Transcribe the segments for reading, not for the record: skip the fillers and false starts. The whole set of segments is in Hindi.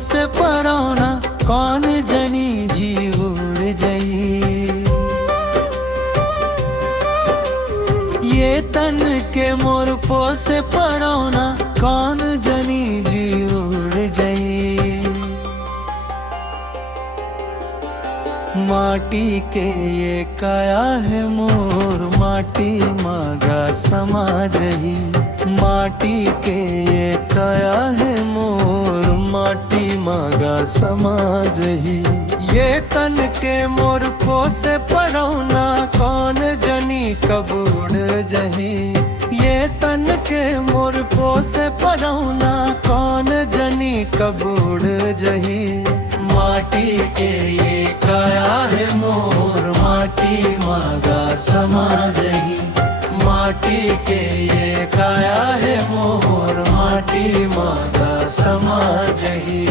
से परोना कौन जनी जी उड़ जई। ये तन के मोर से परोना कौन जनी जी उड़ जई। माटी के ये काया है मोर माटी मागा समा जही। माटी के ये काया है मोर माटी मागा समा जही। ये तन के मोर से परोना कौन जनी कब उड़ जही। ये तन के मोर से परोना कौन जनी कब उड़ जही। माटी के ये काया है मोर माटी मागा समा जही। माटी के ये काया है मोर माटी मागा समा जही।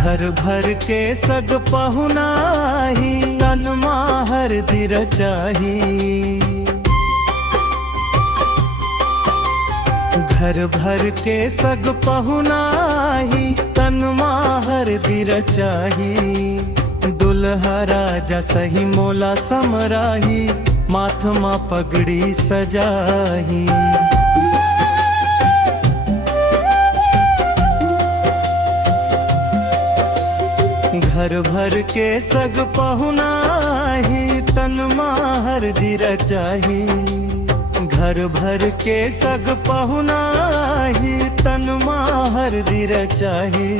घर भर के सग पहुनाही तन माहर दिर चाही। घर भर के सग पहुनाही तन माहर दिर चाही। दुल्हा राजा सही मोला समराही माथ मा पगड़ी सजाही। घर भर के सग पहुनाही तन माहर दिर चाही। घर भर के सग पहुनाही तन माहर दिर चाही।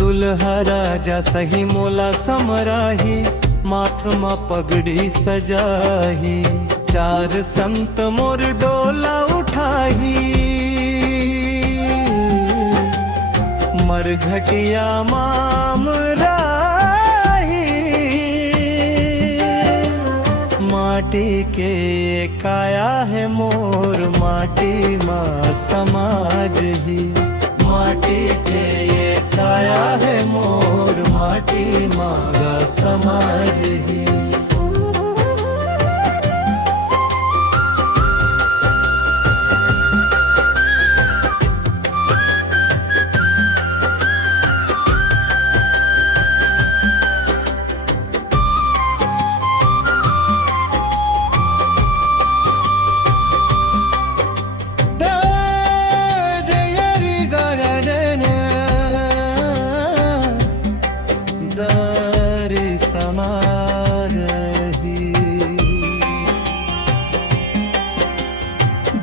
दुल्हा राजा सही मोला समराही माथ मा पगड़ी सजाही। चार संत मोर डोला उठाही मरघटिया माम राही। माटी के काया है मोर माटी माँ समाज ही। माटी के ये काया है मोर माटी माँ समाज ही।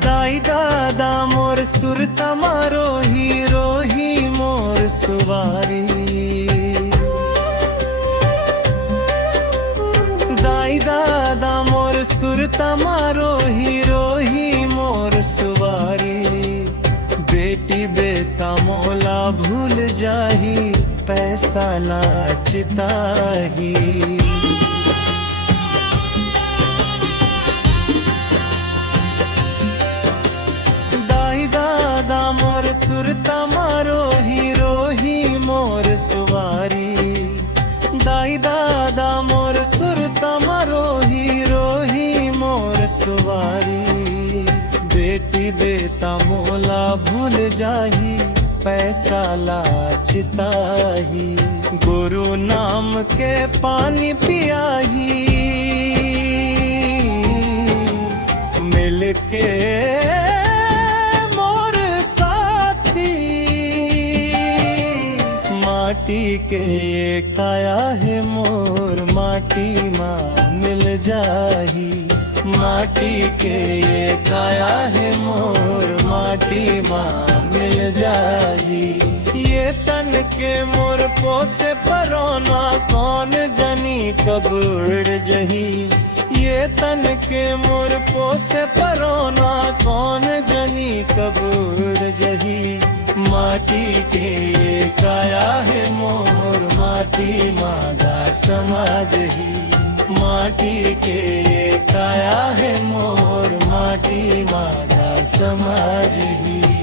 दाई दादा मोर सुर तमारो हीरो ही मोर सुवारी। दाई दादा मोर सुर तमारो हीरो ही मोर सुवारी। बेटी बेटा मोला भूल जाही पैसा नाचताही। मोर सुर तमारो हीरो ही मोर सुवारी। दाई दादा मोर सुर तमारो हीरो ही मोर सुवारी। बेटी बेटा मोला भूल जाही पैसा लाचताही। गुरु नाम के पानी पियाही मिल के माटी के ये काया है मोर माटी माँ मिल जाही। माटी के ये काया है मोर माटी माँ मिल जाही। ये तन के मोर से परोना कौन जनी कब उड़ जही। ये तन के मोर पोसे परोना कौन जनी कबूर जही। माटी के ये काया है मोर माटी मागा समाज ही। माटी के ये काया है मोर माटी मागा समाज ही।